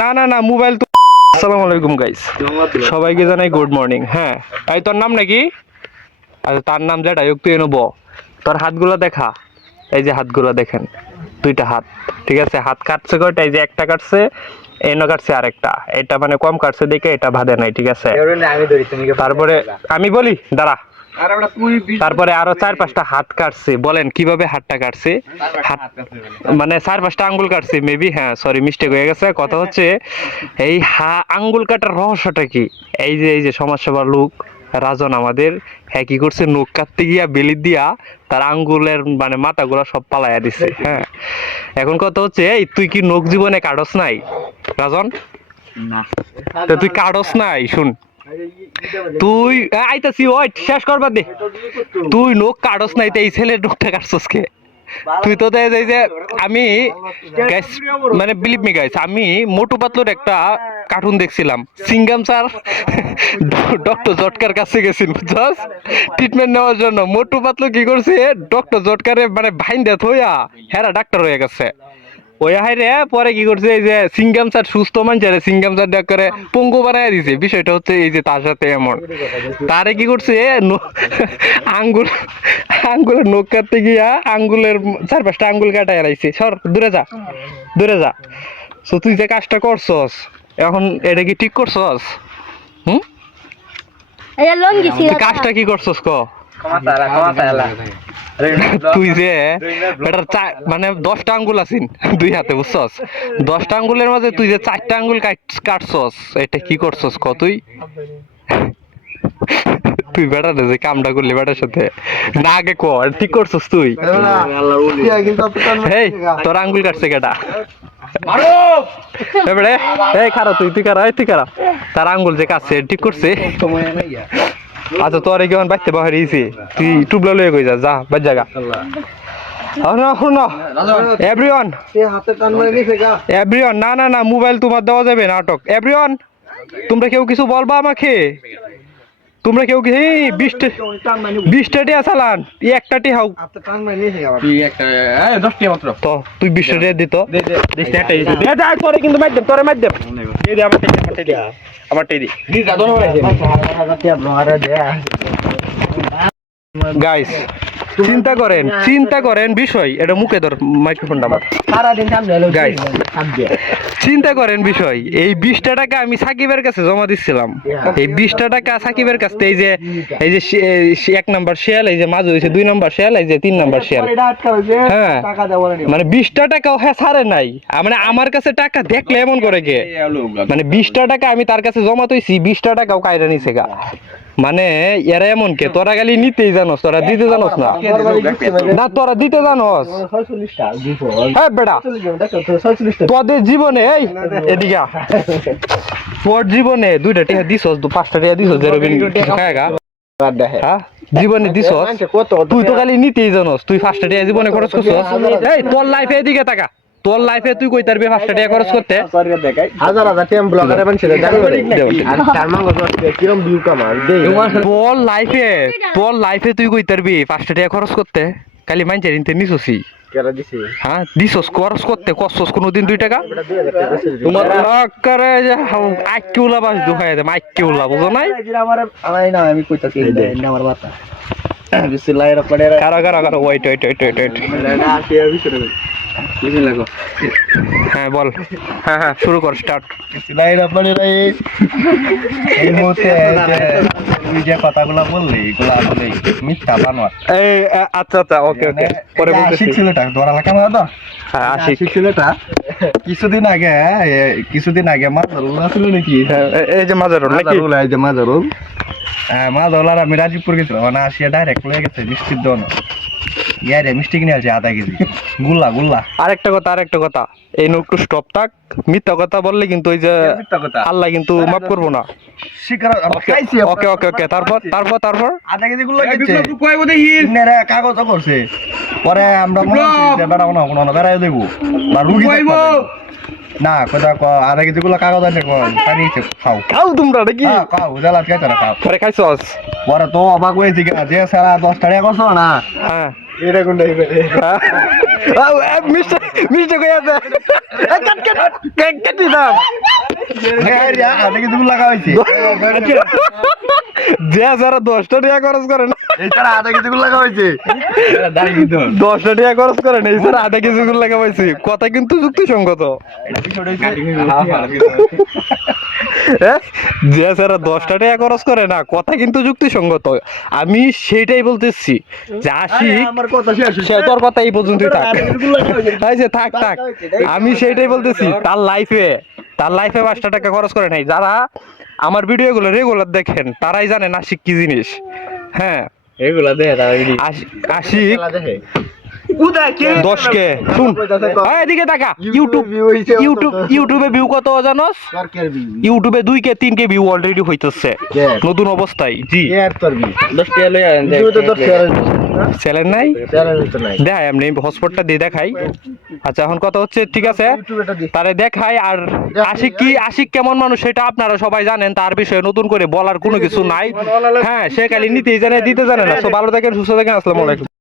না। না না মোবাইল তো আসসালামু আলাইকুম গাইস সবাইকে জানাই গুড মর্নিং হ্যাঁ। এই তোর নাম নাকি? আচ্ছা তার নাম যেটা হোক তুই নেব তোর হাতগুলো দেখা। এই যে হাতগুলো দেখেন দুইটা হাত ঠিক আছে? হাত কাটছে কয়টা? এই যে একটা কাটছে এনো কাটছে আরেকটা। এটা মানে কম কাটছে দেখে এটা ভাদে নাই ঠিক আছে? আমি ধরি তুমি তারপরে আমি বলি দাঁড়া। তুই তারপরে আরও চার পাঁচটা হাত কাটছে। বলেন কীভাবে হাতটা কাটছে? হাত মানে চার পাঁচটা আঙ্গুল কাটছে মেবি হ্যাঁ সরি মিস্টেক হয়ে গেছে। কথা হচ্ছে এই হা আঙ্গুল কাটার রহস্যটা কি? এই যে এই যে সমাজসেবার লোক রাজন আমাদের হ্যাঁ কি করছে? নখ কাটতে গিয়া বেলি দিয়া তার আঙ্গুলের মানে মাথাগুলো সব পালাইয়া দিছে হ্যাঁ। এখন কথা হচ্ছে এই তুই কি নখ জীবনে কাটস নাই রাজন? না। তো তুই কাটস নাই শুন। তুই আইতাছি, ওই, শেষ করবার দে। তুই নোক কাটস নাই এই ছেলের নোকটা কাটছস কে? তুই তো দেখ যে আমি মানে বিলিভ মি গাইস আমি মোটু পাতলুর একটা কার্টুন দেখছিলাম। সিঙ্গাম স্যার ডক্টর জটকার কাছে গেছিল, বুঝছস? ট্রিটমেন্ট নেওয়ার জন্য। মোটু পাতলু কি করছে? ডক্টর জটকারে মানে ভাইন দেথ হইয়া হেরা ডাক্তার হয়ে গেছে। ওই হাই রে পরে কি করছে এই যে সিঙ্গাম স্যার সুস্থ মানুষের সিঙ্গাম স্যার ডাক করে পঙ্গু বানায় দিছে। বিষয়টা হচ্ছে এই যে তার সাথে এমন। তারে কি করছে আঙ্গুল আঙ্গুলের নখ কাটতে গিয়া আঙ্গুলের চার পাঁচটা আঙ্গুল কাটায় রাইছে। সর দূরে যা দূরে যা। তো তুই যে কাজটা করছস এখন এটা কি ঠিক করছস? হুম? কাজটা কি করছস ক? তুই যে এটার মানে দশটা আঙ্গুল দুই হাতে বুঝছস? দশটা আঙ্গুলের মাঝে তুই যে চারটা আঙ্গুল কাট- কাটছস এটা কি করছস ক তুই? তুই বেটা যে কামটা করলি বেটার সাথে। না আগে ক এটা ঠিক করছস তুই? হেই তোর আঙ্গুল কাটছে কেটা এবারে এই খারা তুই তুই খারা এই তুই খারা। তার আঙ্গুল যে কাটছে ঠিক করছে। আচ্ছা তোর এই কেমন বাইতে বাহারিয়েছি তুই টুবলা লয়ে কই যা যা বাজ জায়গা শুনো শুনো এভরিওয়ান হাতে টান মারে নিছে গা এভরিওয়ান না না না মোবাইল তোমার দেওয়া যাবে নাটক এভরিওয়ান তোমরা কেউ কিছু বলবা আমাকে তোমরা কেউ কি এই বিশটা বিশটা টিয়া চালান এই একটা টিয়া হাও হাতে টান মারি নিছে গা তুই একটা এই দশ টাকা মাত্র তো তুই বিশটা টিয়া দিত দে দে দিস একটা দে দে তোরে কিন্তু দেব তোরে দে আমার গাইস চিন্তা করেন চিন্তা করেন বিষয় এটা মুখে ধর মাইক্রোফোনটা আমার সারা. চিন্তা করেন বিষয় এই বিশটা টাকা আমি সাকিবের কাছে জমা দিচ্ছিলাম এই বিশটা টাকা সাকিবের কাছ এই যে এই যে এক নাম্বার শেয়াল এই যে মাঝে হয়েছে দুই নাম্বার শেয়াল এই যে তিন নাম্বার শেয়াল এটা আটকা হইছে হ্যাঁ। মানে বিশটা টাকাও হ্যাঁ ছাড়ে নাই। মানে আমার কাছে টাকা দেখলে এমন করে কে? মানে বিশটা টাকা আমি তার কাছে জমা তৈছি বিশটা টাকাও কায়রা নিছে গা। মানে এরা এমন কে? তোরা খালি নিতেই জানোস, তোরা দিতে জানোস না। না, তোরা দিতে জানোস। 46 টা দিছো হ্যাঁ বেটা 46 তোদের জীবনে, এই, এদিকে। তোর জীবনে দুইটা টিয়া দিছস, দু পাঁচটা টিয়া দিছস, যে রবিন খায়গা হ্যাঁ জীবনে দিছস। তুই তো খালি নিতেই জানোস, তুই পাঁচটা টিয়া জীবনে খরচ করছস। এই, তোর লাইফে এদিকে তাকা। তোর লাইফে তুই কই তারবি পাঁচটা টিয়া খরচ করতে? হাজার হাজার টিএম ব্লগারে বানছে জানি আর তার মাঙ্গ কিরম ভিউ কামার দে তোর লাইফে তোর লাইফে তুই কই তারবি পাঁচটা টিয়া খরচ করতে? খালি মাইনছে নিতে নিছসি? হ্যাঁ দিছস খরচ করতে কষ্টস কোনোদিন দুই টাকা? তোমার আকারে আইকে উলাবাস দুখাই দেম আইকে উলা বুঝো নাই? আমার না আমি কইতাছি আমার মাথা। বিসমিল্লাহির রহমানির রহিম কারও কারও কারও wait wait wait wait wait. হ্যাঁ বল। হ্যাঁ হ্যাঁ। শুরু কর স্টার্ট এই মুহূর্তে তুই যে কথাগুলো বললি এগুলো আসলে মিথ্যা বানোয়ার এই আচ্ছা আচ্ছা ওকে ওকে। পরে বলতেছি। ছেলেটা ধরা লাগা না তো? হ্যাঁ আশিক ছেলেটা কিছুদিন আগে কিছুদিন আগে মাজারুল ছিল নাকি? হ্যাঁ, এই যে মাজারুল নাকি? মাজারুল এই যে মাজারুল। হ্যাঁ মাজারুল আর আমি রাজীবপুর গেছিলাম মানে আসিয়া ডাইরেক্ট লয়ে গেছে মিষ্টির দোন। ইয়া রে মিষ্টি কিনে আছে আধা কেজি। গুল্লা গুল্লা। আরেকটা কথা আরেকটা কথা। এই নো একটু স্টপ থাক। মিথ্যা কথা বললে কিন্তু ওই যে মিথ্যা আল্লাহ কিন্তু মাফ করব না। ওকে ওকে ওকে তারপর তারপর তারপর? আধা কেজি ইন্নারা কাগজ করছে। পরে আমরা মনে করছি যে বেড়া কোনো বেড়াই দেবো। বা রুগী দেখব। না কথা ক আধা কেজি গুলো কাগজ আছে পানি খাও। খাও তোমরা নাকি? হ্যাঁ, খাও জ্বালা খাইতে না খাও। পরে খাইছস পরে তো অবাক হয়েছি যে সারা দশ টাকা করছ না? হ্যাঁ। এটা কোনটা হ্যাঁ। আউ, এ, মিষ্টি মিষ্টি কই আছে? কাট কাট। কাট কেটে দাও। আধা কেজি গুলো লাগা হয়েছে। যে যারা দশটা টাকা খরচ করে না এই আধা কেজি গুলো লাগা দশটা টাকা খরচ করে না আধা কেজি করে লাগা কথা কিন্তু যুক্তিসঙ্গত। হ্যাঁ? যে স্যার দশটা টাকা খরচ করে না কথা কিন্তু যুক্তিসঙ্গত। আমি সেইটাই বলতেছি যে আশি আমার কথা সে তোর কথা এই পর্যন্তই থাক। থাক থাক। আমি সেইটাই বলতেছি তার লাইফে তার লাইফে পাঁচটা টাকা খরচ করে নাই। যারা আমার ভিডিওগুলো রেগুলার দেখেন তারাই জানে নাসিক কি জিনিস। হ্যাঁ এগুলা দেখে আশিক। শুন। এদিকে দেখা ইউটিউব ইউটিউব ইউটিউবে ভিউ কত জানোস? ইউটিউবে দুই কে তিন কে ভিউ অলরেডি হইতেছে। নতুন অবস্থায়। জি। দশ কে লই চ্যানেল নাই? দেখাই এমনি হটস্পটটা দিয়ে দেখাই। আচ্ছা এখন কথা হচ্ছে ঠিক আছে? তারে দেখাই আর আশিক কি আশিক কেমন মানুষ সেটা আপনারা সবাই জানেন তার বিষয়ে নতুন করে বলার কোনো কিছু নাই। হ্যাঁ সে খালি নিতেই জানে দিতে জানে না। সো ভালো থাকেন সুস্থ থাকেন আসসালামু আলাইকুম।